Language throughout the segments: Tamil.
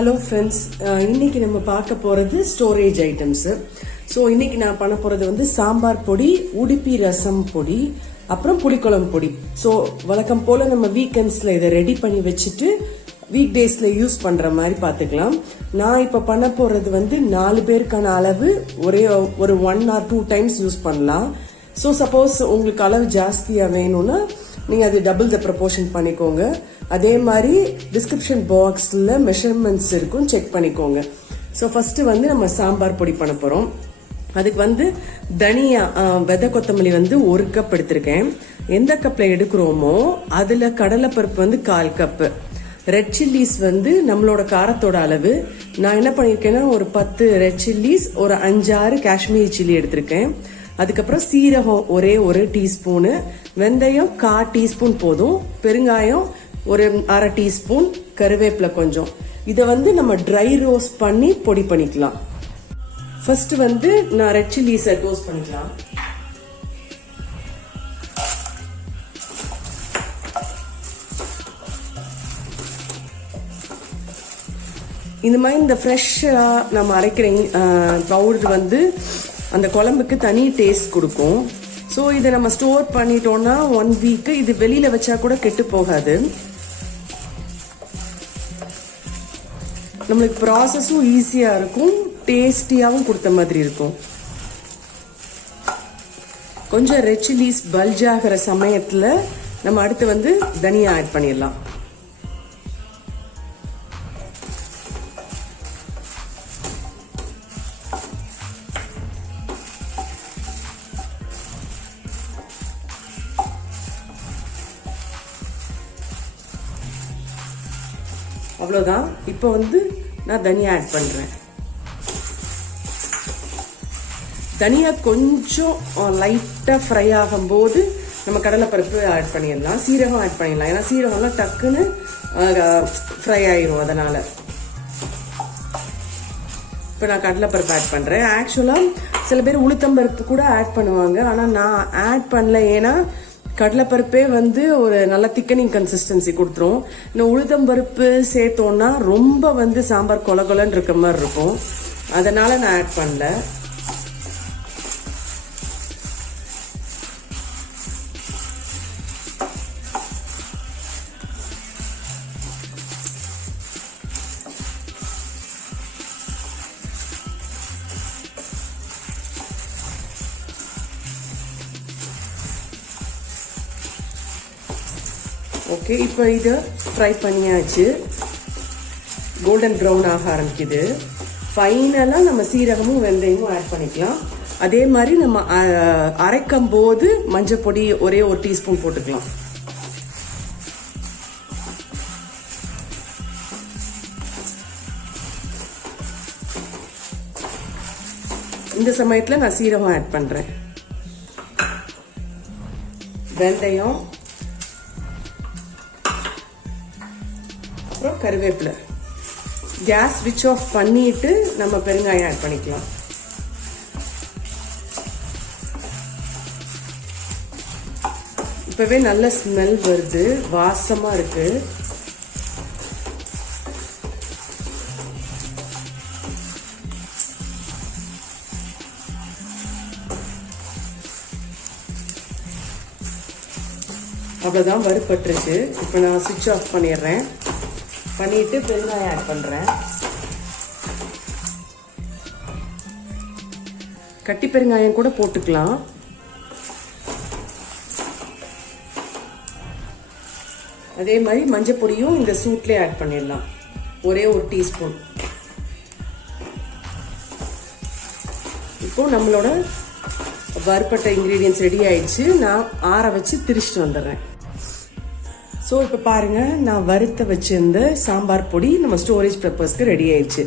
ஹலோ ஃப்ரெண்ட்ஸ், இன்னைக்கு நம்ம பார்க்க போகிறது ஸ்டோரேஜ் ஐட்டம்ஸு. ஸோ இன்னைக்கு நான் பண்ண போகிறது வந்து சாம்பார் பொடி, உடுப்பி ரசம் பொடி, அப்புறம் புளிக்குழம்பு பொடி. ஸோ வழக்கம் போல் நம்ம வீக்கெண்ட்ஸில் இதை ரெடி பண்ணி வச்சுட்டு வீக்டேஸில் யூஸ் பண்ணுற மாதிரி பார்த்துக்கலாம். நான் இப்போ பண்ண போகிறது வந்து 4 பேருக்கான அளவு ஒரு 1 or 2 டைம்ஸ் யூஸ் பண்ணலாம். ஸோ சப்போஸ் உங்களுக்கு அளவு ஜாஸ்தியாக வேணும்னா நீங்கள் அது டபுள் த ப்ரப்போர்ஷன் பண்ணிக்கோங்க. அதே மாதிரி டிஸ்கிரிப்ஷன் பாக்ஸில் மெஷர்மெண்ட்ஸ் இருக்கும், செக் பண்ணிக்கோங்க. ஸோ ஃபர்ஸ்ட் வந்து நம்ம சாம்பார் பொடி பண்ண போகிறோம். அதுக்கு வந்து தனியா விதை கொத்தமல்லி வந்து 1 கப் எடுத்திருக்கேன். எந்த கப்பில் எடுக்கிறோமோ அதில் கடலைப்பருப்பு வந்து 1/4 கப்பு, ரெட் சில்லிஸ் வந்து நம்மளோட காரத்தோட அளவு. நான் என்ன பண்ணியிருக்கேன்னா ஒரு 10 ரெட் சில்லிஸ், ஒரு 5-6 காஷ்மீரி சில்லி எடுத்திருக்கேன். அதுக்கப்புறம் சீரகம் ஒரே 1 டீஸ்பூனு, வெந்தயம் 1/4 டீஸ்பூன் போதும், பெருங்காயம் ஒரு 1/2 டீஸ்பூன், கருவேப்பிலை கொஞ்சம். இதை வந்து நம்ம ட்ரை ரோஸ்ட் பண்ணி பொடி பண்ணிக்கலாம். ஃபர்ஸ்ட் வந்து நான் ரெட் சில்லிஸை டோஸ்ட் பண்ணிக்கலாம். இந்த மாதிரி இந்த ஃப்ரெஷ்ஷாக நம்ம அரைக்கிற பவுடர் வந்து அந்த குழம்புக்கு தனி டேஸ்ட் கொடுக்கும். ஸோ இதை நம்ம ஸ்டோர் பண்ணிட்டோம்னா 1 வீக்கு இது வெளியில் வச்சா கூட கெட்டு போகாது. நம்மளுக்கு ப்ராசஸும் ஈஸியாக இருக்கும், டேஸ்டியாகவும் கொடுத்த மாதிரி இருக்கும். கொஞ்சம் ரெட் சில்லிஸ் பல்ஜ் ஆகிற சமயத்தில் நம்ம அடுத்து வந்து தனியா ஆட் பண்ணிடலாம். அவ்வளோதான். இப்போ வந்து நான் தனியா ஆட் பண்ணுறேன். தனியா கொஞ்சம் லைட்டாக ஃப்ரை ஆகும்போது நம்ம கடலைப்பருப்பு ஆட் பண்ணிடலாம், சீரகம் ஆட் பண்ணிடலாம். ஏன்னா சீரகம்லாம் டக்குன்னு ஃப்ரை ஆயிரும். அதனால இப்போ நான் கடலைப்பருப்பு ஆட் பண்ணுறேன். ஆக்சுவலாக சில பேர் உளுத்தம்பருப்பு கூட ஆட் பண்ணுவாங்க, ஆனால் நான் ஆட் பண்ணல. ஏன்னா கடலைப்பருப்பே வந்து ஒரு நல்ல திக்கனிங் கன்சிஸ்டன்சி கொடுத்துரும். இன்னும் உளுத்தம்பருப்பு சேர்த்தோன்னா ரொம்ப வந்து சாம்பார் கொல கொலன்னு இருக்க மாதிரி இருக்கும். அதனால நான் ஆட் பண்ணல. ஓகே, இப்போ இதை ஃப்ரை பண்ணியாச்சு. கோல்டன் ப்ரௌன் ஆக ஆரம்பிக்குது. ஃபைனலாக நம்ம சீரகமும் வெந்தயமும் ஆட் பண்ணிக்கலாம். அதே மாதிரி நம்ம அரைக்கும் போது மஞ்சள் பொடி ஒரே 1 டீஸ்பூன் போட்டுக்கலாம். இந்த சமயத்தில் நான் சீரகம் ஆட் பண்ணுறேன். வெந்தயம், அப்புறம் கருவேப்பிலை. கேஸ் ஸ்விட்ச் ஆஃப் பண்ணிட்டு நம்ம பெருங்காயம் ஆட் பண்ணிக்கலாம். இப்பவே நல்ல ஸ்மெல் வருது, வாசமா இருக்கு. அவ்வளோதான், வறுபட்டுருச்சு. இப்போ நான் ஸ்விட்ச் ஆஃப் பண்ணிடுறேன். பண்ணிட்டு பெருங்காயம் ஆட் பண்றேன். கட்டி பெருங்காயம் கூட போட்டுக்கலாம். அதே மாதிரி மஞ்சள் பொடியும் இந்த சூட்லேயே ஆட் பண்ணிடலாம், ஒரே 1 டீஸ்பூன். இப்போ நம்மளோட வறுப்பட்ட இன்கிரீடியன்ஸ் ரெடி ஆயிடுச்சு. நான் ஆற வச்சு திரிச்சிட்டு வந்துடுறேன். ஸோ இப்போ பாருங்கள், நான் வறுத்த வச்சிருந்த சாம்பார் பொடி நம்ம ஸ்டோரேஜ் பர்பஸ்க்கு ரெடி ஆயிடுச்சு.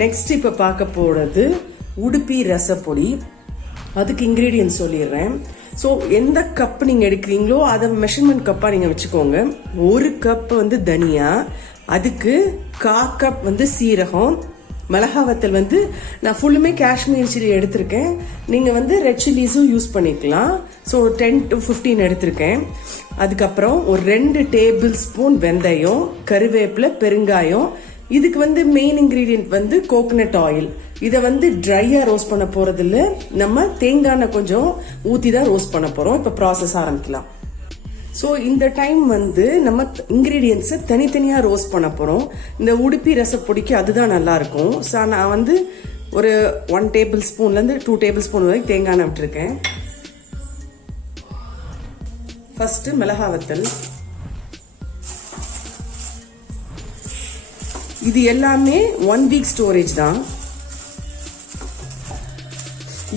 நெக்ஸ்ட் இப்போ பார்க்க போகிறது உடுப்பி ரசப்பொடி. அதுக்கு இன்க்ரீடியன்ஸ் சொல்லிடுறேன். ஸோ எந்த கப் நீங்கள் எடுக்கிறீங்களோ அதை மெஷர்மெண்ட் கப்பாக நீங்கள் வச்சுக்கோங்க. 1 கப் வந்து தனியா, அதுக்கு 1/4 கப் வந்து சீரகம், மிளகா வத்தல் வந்து நான் ஃபுல்லுமே காஷ்மீரி சில்லி எடுத்திருக்கேன். நீங்கள் வந்து ரெட் சில்லிஸும் யூஸ் பண்ணிக்கலாம். ஸோ 10 to 15 எடுத்திருக்கேன். அதுக்கப்புறம் ஒரு 2 டேபிள் ஸ்பூன் வெந்தயம், கருவேப்பிலை, பெருங்காயம், இதுக்கு வந்து மெயின் இன்கிரீடியன்ட் வந்து கோகனட் ஆயில். இதை வந்து ட்ரையா ரோஸ்ட் பண்ண போறது இல்ல, நம்ம தேங்காய் எண்ணெய் கொஞ்சம் ஊத்தி தான் ரோஸ்ட் பண்ண போறோம். இப்ப ப்ராசஸ் ஆரம்பிக்கலாம். ஸோ இந்த டைம் வந்து நம்ம இன்கிரீடியன்ஸை தனித்தனியா ரோஸ்ட் பண்ண போறோம். இந்த உடுப்பி ரசப்பொடிக்கு அதுதான் நல்லா இருக்கும். ஸோ நான் வந்து ஒரு 1 டேபிள் ஸ்பூன்லேருந்து 2 டேபிள் ஸ்பூன் வரைக்கும் தேங்காய் எண்ணெய் விட்டுருக்கேன். ஃபர்ஸ்ட் மிளகாய் வத்தல். இது எல்லாமே 1 வீக் ஸ்டோரேஜ் தான்.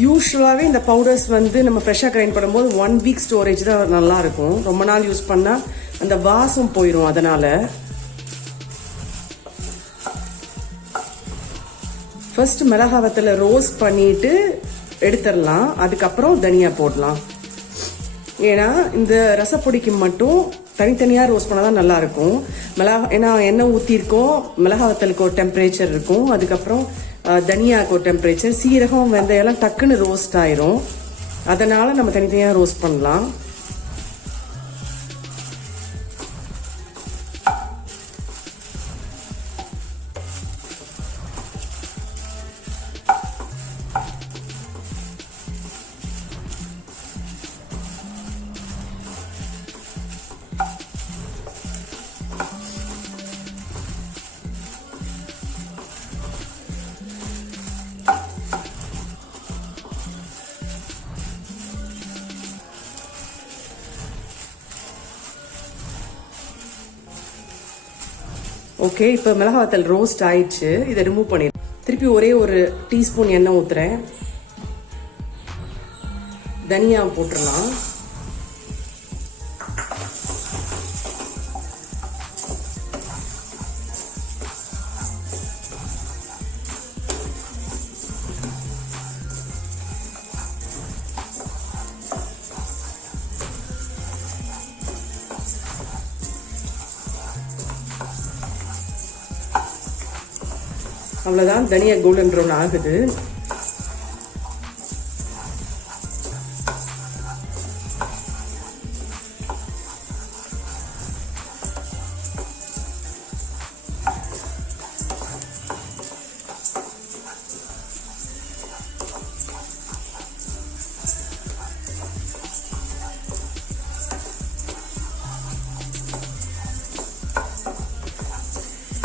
யூஸ்வலாகவே இந்த பவுடர்ஸ் வந்து நம்ம ஃப்ரெஷ்ஷாக கிரைண்ட் பண்ணும்போது 1 வீக் ஸ்டோரேஜ் தான் நல்லா இருக்கும். ரொம்ப நாள் யூஸ் பண்ணால் அந்த வாசம் போயிடும். அதனால ஃபர்ஸ்ட் மிளகாய் வத்தலை ரோஸ்ட் பண்ணிட்டு எடுத்துடலாம். அதுக்கப்புறம் தனியா போடலாம். ஏன்னா இந்த ரசப்பொடிக்கு மட்டும் தனித்தனியாக ரோஸ்ட் பண்ணால் தான் நல்லா இருக்கும். ஏன்னா எண்ணெய் ஊற்றிருக்கோம், மிளகாய் வத்தலுக்கு ஒரு டெம்பரேச்சர் இருக்கும், அதுக்கப்புறம் தனியாக்கு ஒரு டெம்பரேச்சர், சீரகம் வெந்தயம்லாம் டக்குன்னு ரோஸ்ட் ஆயிரும். அதனால நம்ம தனித்தனியாக ரோஸ்ட் பண்ணலாம். ஓகே, இப்போ மிளகாய் வத்தல் ரோஸ்ட் ஆயிடுச்சு. இதை ரிமூவ் பண்ணிடுறேன். திருப்பி ஒரே ஒரு டீஸ்பூன் எண்ணெய் ஊத்துறேன். தனியா போட்டுடலாம். அவ்வளவுதான், தனியா கோல்டன் ப்ரௌன் ஆகுது.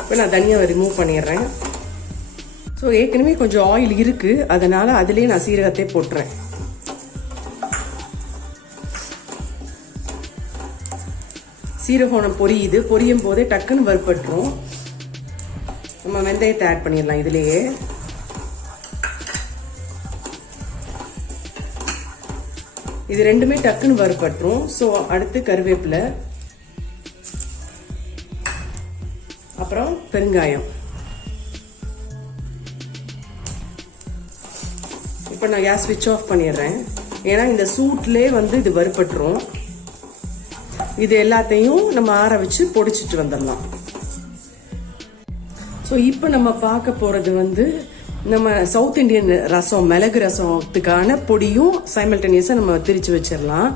இப்போ நான் தனியாக ரிமூவ் பண்ணிடுறேன். ஸோ ஏற்கனவே கொஞ்சம் ஆயில் இருக்கு, அதனால அதுலேயே நான் சீரகத்தை போட்டுறேன். சீரகம் பொரியும் போதே டக்குன்னு வறுப்பட்டுரும். நம்ம வெந்தயத்தை ஆட் பண்ணிடலாம் இதுலேயே. இது ரெண்டுமே டக்குன்னு வறுப்பட்டுரும். ஸோ அடுத்து கருவேப்பிலை, அப்புறம் பெருங்காயம். இப்போ நான் கேஸ் ஸ்விட்ச் ஆஃப் பண்ணிடுறேன். ஏன்னா இந்த சூட்லேயே வந்து இது வறுப்பட்டுரும். இது எல்லாத்தையும் நம்ம ஆற வச்சு பொடிச்சிட்டு வந்துடலாம். ஸோ இப்போ நம்ம பார்க்க போறது வந்து நம்ம சவுத் இந்தியன் ரசம், மிளகு ரசத்துக்கான பொடியும் சைமல்டேனியஸாக நம்ம திரிச்சு வச்சிடலாம்.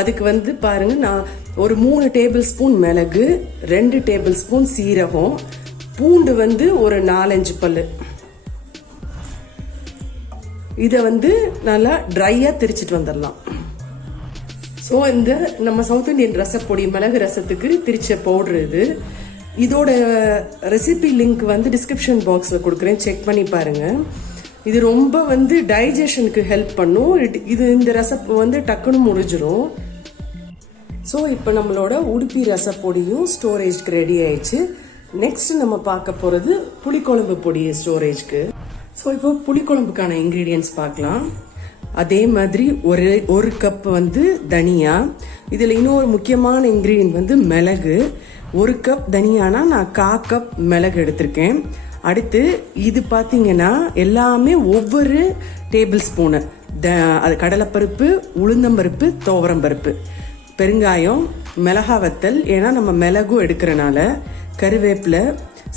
அதுக்கு வந்து பாருங்க, நான் ஒரு 3 டேபிள் ஸ்பூன் மிளகு, 2 டேபிள் ஸ்பூன் சீரகம், பூண்டு வந்து ஒரு 4-5 பல்லு, இதை வந்து நல்லா ட்ரையா திரிச்சிட்டு வந்துடலாம். ஸோ இந்த நம்ம சவுத் இந்தியன் ரசப்பொடி மிளகு ரசத்துக்கு திரிச்ச பவுடர் இது. இதோட ரெசிபி லிங்க் வந்து டிஸ்கிரிப்ஷன் பாக்ஸில் கொடுக்குறேன், செக் பண்ணி பாருங்க. இது ரொம்ப வந்து டைஜஷனுக்கு ஹெல்ப் பண்ணும். இந்த ரசப்பு வந்து டக்குன்னு முடிஞ்சிடும். ஸோ இப்போ நம்மளோட உடுப்பி ரசப்பொடியும் ஸ்டோரேஜ்க்கு ரெடி ஆயிடுச்சு. நெக்ஸ்ட் நம்ம பார்க்க போறது புளிக்குழம்பு பொடி ஸ்டோரேஜ்க்கு. ஸோ இப்போ புளிக்குழம்புக்கான இன்க்ரீடியன்ஸ் பார்க்கலாம். அதே மாதிரி ஒரு கப் வந்து தனியா. இதில் இன்னொரு முக்கியமான இன்க்ரீடியன்ட் வந்து மிளகு. 1 கப் தனியானா நான் 1/4 கப் மிளகு எடுத்திருக்கேன். அடுத்து இது பார்த்தீங்கன்னா எல்லாமே ஒவ்வொரு டேபிள் ஸ்பூனு. அது கடலைப்பருப்பு, உளுந்தம்பருப்பு, துவரம்பருப்பு, பெருங்காயம், மிளகாய் வத்தல், ஏன்னா நம்ம மிளகும் எடுக்கிறனால, கருவேப்பிலை,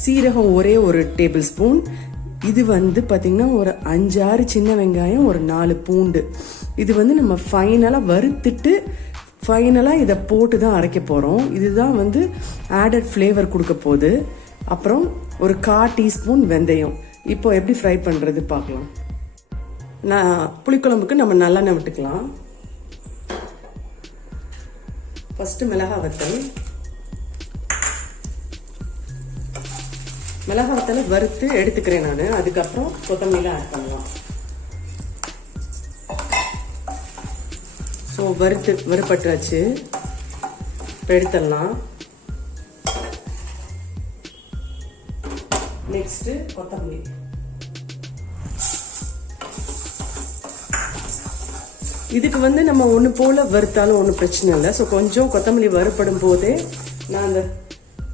சீரகம் ஒரே ஒரு டேபிள் ஸ்பூன். இது வந்து பார்த்தீங்கன்னா ஒரு 5-6 சின்ன வெங்காயம், ஒரு 4 பூண்டு. இது வந்து நம்ம ஃபைனலாக வறுத்துட்டு ஃபைனலாக இதை போட்டு தான் அரைக்க போகிறோம். இதுதான் வந்து ஆடட் ஃப்ளேவர் கொடுக்க போகுது. அப்புறம் ஒரு 1/4 டீஸ்பூன் வெந்தயம். இப்போ எப்படி ஃப்ரை பண்ணுறது பார்க்கலாம். நான் புளிக்குழம்புக்கு நம்ம நல்லெண்ணெய் விட்டுக்கலாம். ஃபஸ்ட்டு மிளகாய் வத்தல். மிளகாய் வத்தலை வறுத்து எடுத்துக்கிறேன் நான். அதுக்கப்புறம் கொத்தமல்லியில் ஆட் பண்ணலாம். ஸோ வறுப்பட்டுச்சு. இப்போ எடுத்துடலாம். நெக்ஸ்ட்டு கொத்தமல்லி. இதுக்கு வந்து நம்ம ஒன்று போல் வறுத்தாலும் ஒன்றும் பிரச்சனை இல்லை. ஸோ கொஞ்சம் கொத்தமல்லி வறுப்படும் போதே நான் அந்த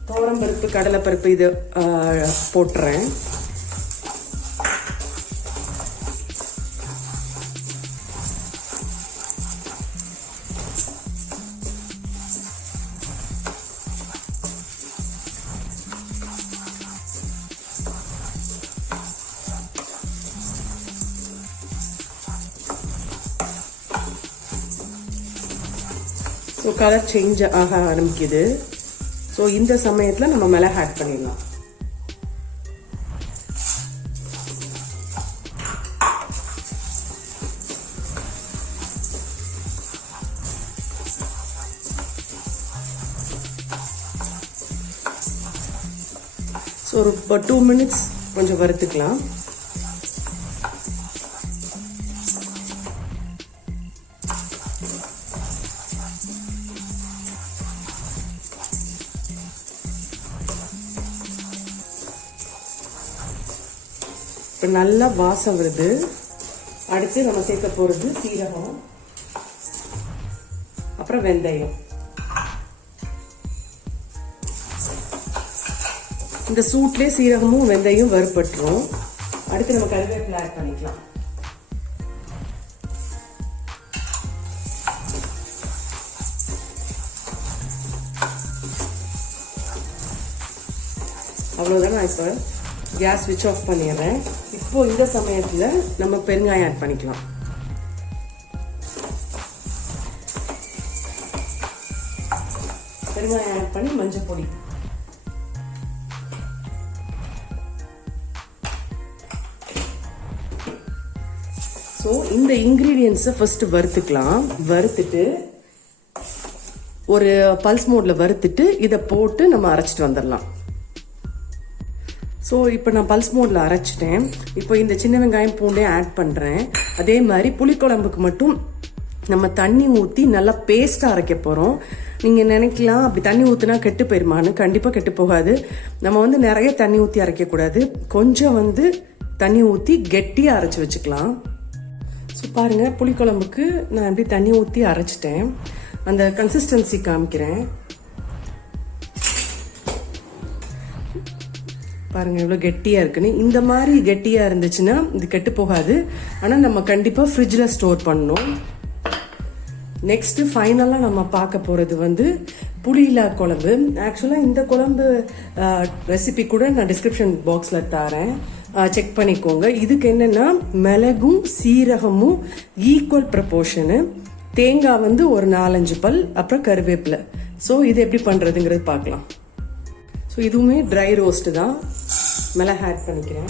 துவரம் பருப்பு கடலைப்பருப்பு இது போட்டுறேன். ஸோ கலர் சேஞ்ச் ஆக ஆரம்பிக்குது. ஸோ இந்த சமயத்தில் நம்ம மிளகு ஆட் பண்ணிடலாம். ஸோ ஒரு 2 minutes கொஞ்சம் வறுத்துக்கலாம். இப்போ நல்லா வாசம் வருது. அடுத்து நம்ம சேர்க்க போகிறது சீரகம், அப்புறம் வெந்தயம். இந்த சூட்லேயே சீரகமும் வெந்தயம் வறுப்பட்டுரும். அடுத்து நம்ம கருவேப்பிலை ஆட் பண்ணிக்கலாம். அவ்வளோதான். நான் இப்போ கேஸ் ஸ்விட்ச் ஆஃப் பண்ணிடுறேன். இப்போ இந்த சமயத்தில் நம்ம பெருங்காயம் ஆட் பண்ணிக்கலாம். பெருங்காயம் ஆட் பண்ணி மஞ்சள் பொடி. ஸோ இந்த இன்க்ரீடியன்ஸை ஃபர்ஸ்ட் வறுத்துக்கலாம். வறுத்துட்டு ஒரு பல்ஸ் மோட்ல வறுத்துட்டு இதை போட்டு நம்ம அரைச்சிட்டு வந்துடலாம். ஸோ இப்போ நான் பல்ஸ் மோடில் அரைச்சிட்டேன். இப்போ இந்த சின்ன வெங்காயம் பூண்டே ஆட் பண்ணுறேன். அதே மாதிரி புளிக்குழம்புக்கு மட்டும் நம்ம தண்ணி ஊற்றி நல்லா பேஸ்ட்டாக அரைக்க போகிறோம். நீங்கள் நினைக்கலாம் அப்படி தண்ணி ஊற்றினா கெட்டு போயிருமான்னு. கண்டிப்பாக கெட்டு போகாது. நம்ம வந்து நிறைய தண்ணி ஊற்றி அரைக்கக்கூடாது. கொஞ்சம் வந்து தண்ணி ஊற்றி கெட்டியாக அரைச்சி வச்சுக்கலாம். ஸோ பாருங்கள், புளிக்குழம்புக்கு நான் எப்படி தண்ணி ஊற்றி அரைச்சிட்டேன். அந்த கன்சிஸ்டன்சி காமிக்கிறேன். பாருங்க எவ்வளோ கெட்டியாக இருக்குன்னு. இந்த மாதிரி கெட்டியாக இருந்துச்சுன்னா இது கெட்டு போகாது. ஆனால் நம்ம கண்டிப்பாக ஃப்ரிட்ஜில் ஸ்டோர் பண்ணணும். நெக்ஸ்ட்டு ஃபைனலாக நம்ம பார்க்க போகிறது வந்து புளியிலா குழம்பு. ஆக்சுவலாக இந்த குழம்பு ரெசிபி கூட நான் டிஸ்கிரிப்ஷன் பாக்ஸில் தரேன், செக் பண்ணிக்கோங்க. இதுக்கு என்னென்னா மிளகும் சீரகமும் ஈக்குவல் ப்ரப்போர்ஷனு, தேங்காய் வந்து ஒரு 4-5 பல், அப்புறம் கருவேப்பிலை. ஸோ இது எப்படி பண்ணுறதுங்கிறது பார்க்கலாம். ஸோ இதுவுமே ட்ரை ரோஸ்ட்டு தான். மிளகு ஆட் பண்ணிக்கிறேன்.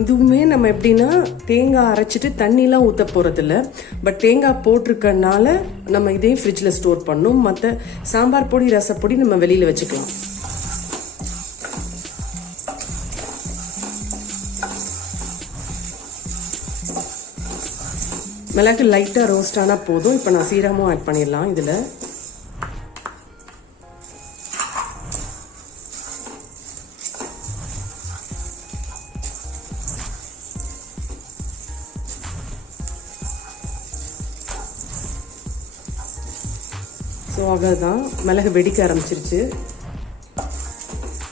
இதுவுமே நம்ம எப்படின்னா தேங்காய் அரைச்சிட்டு தண்ணிலாம் ஊற்ற போகிறதில்ல. பட் தேங்காய் போட்டிருக்கனால நம்ம இதையும் ஃப்ரிட்ஜில் ஸ்டோர் பண்ணணும். மற்ற சாம்பார் பொடி ரசப்பொடி நம்ம வெளியில் வச்சுக்கலாம். மிளகு லைட்டாக ரோஸ்ட் ஆனால் போதும். இப்போ நான் சீரகமும் ஆட் பண்ணிடலாம் இதில். ஸோ அவ்வளோதான், மிளகு வெடிக்க ஆரம்பிச்சிருச்சு.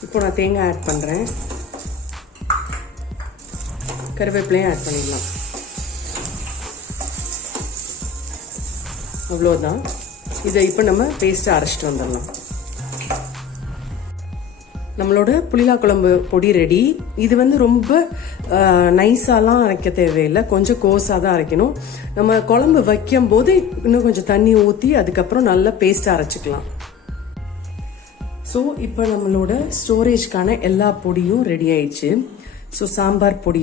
இப்போ நான் தேங்காய் ஆட் பண்ணுறேன். கருவேப்பிலையும் ஆட் பண்ணிடலாம். அவ்வளோதான். இதை இப்போ நம்ம பேஸ்ட்டாக அரைச்சிட்டு வந்துடலாம். நம்மளோட புளிலா குழம்பு பொடி ரெடி. இது வந்து ரொம்ப நைஸாலாம் அரைக்க தேவையில்லை, கொஞ்சம் கோஸாக தான் அரைக்கணும். நம்ம குழம்பு வைக்கும் போது இன்னும் கொஞ்சம் தண்ணி ஊற்றி அதுக்கப்புறம் நல்லா பேஸ்ட்டாக அரைச்சிக்கலாம். ஸோ இப்போ நம்மளோட ஸ்டோரேஜ்க்கான எல்லா பொடியும் ரெடி ஆயிடுச்சு. ஸோ சாம்பார் பொடி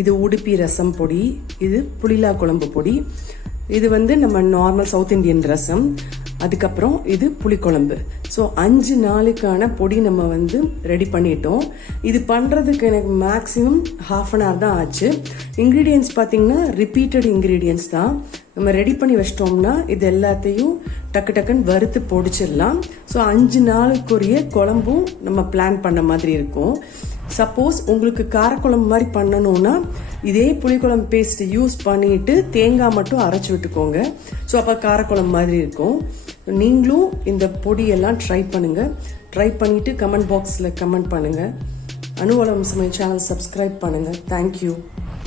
இது உடுப்பி ரசம் பொடி, இது புளிலா குழம்பு பொடி, இது வந்து நம்ம நார்மல் சவுத் இந்தியன் ரசம், அதுக்கப்புறம் இது புளிக்குழம்பு. ஸோ 5 நாளுக்கான பொடி நம்ம வந்து ரெடி பண்ணிட்டோம். இது பண்ணுறதுக்கு எனக்கு மேக்ஸிமம் ½ அன் ஹவர் தான் ஆச்சு. இன்க்ரீடியன்ஸ் பார்த்தீங்கன்னா ரிப்பீட்டட் இன்க்ரீடியன்ஸ் தான். நம்ம ரெடி பண்ணி வச்சிட்டோம்னா இது எல்லாத்தையும் டக்கு டக்குன்னு வறுத்து பொடிச்சிடலாம். ஸோ 5 நாளுக்குரிய குழம்பும் நம்ம பிளான் பண்ண மாதிரி இருக்கும். சப்போஸ் உங்களுக்கு காரக்குழம்பு மாதிரி பண்ணணும்னா இதே புளிக்குழம்பு பேஸ்ட் யூஸ் பண்ணிட்டு தேங்காய் மட்டும் அரைச்சி விட்டுக்கோங்க. ஸோ அப்போ காரக்குழம்பு மாதிரி இருக்கும். நீங்களும் இந்த பொடியெல்லாம் ட்ரை பண்ணுங்க. ட்ரை பண்ணிட்டு கமெண்ட் பாக்ஸில் கமெண்ட் பண்ணுங்க. அனுவலம் சமையல் சேனல் சப்ஸ்கிரைப் பண்ணுங்க. தேங்க்யூ.